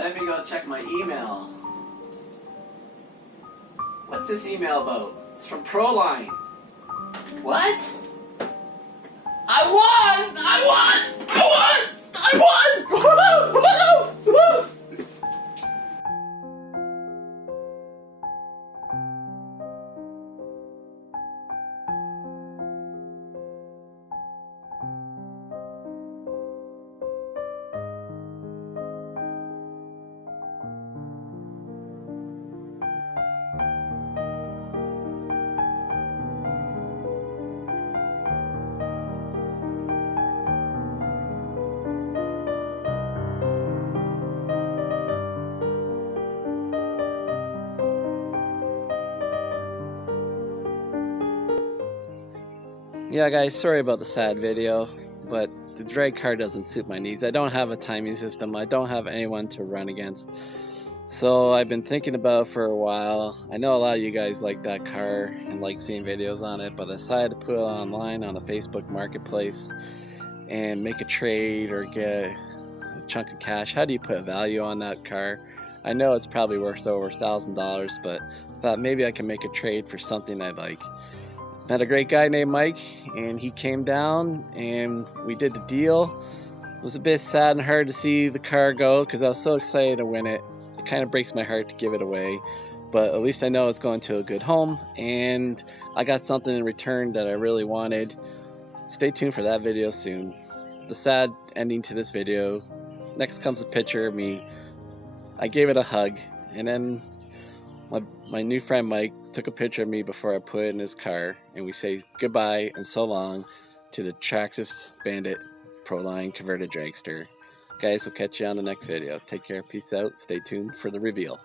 Let me go check my email. What's this email about? It's from Proline. What? I won! I won! I won! I won! Woo! Woo! Woo! Yeah guys, sorry about the sad video, but the drag car doesn't suit my needs. I don't have a timing system. I don't have anyone to run against. So I've been thinking about it for a while. I know a lot of you guys like that car and like seeing videos on it, but I decided to put it online on the Facebook marketplace and make a trade or get a chunk of cash. How do you put a value on that car? I know it's probably worth over $1,000, but I thought maybe I can make a trade for something I like. Met a great guy named Mike, and he came down and we did the deal. It was a bit sad and hard to see the car go because I was so excited to win it. It kind of breaks my heart to give it away, but at least I know it's going to a good home and I got something in return that I really wanted. Stay tuned for that video soon. The sad ending to this video. Next comes a picture of me. I gave it a hug, and then my new friend Mike took a picture of me before I put it in his car, and we say goodbye and so long to the Traxxas Bandit Proline converted dragster. Guys, we'll catch you on the next video. Take care, peace out, stay tuned for the reveal.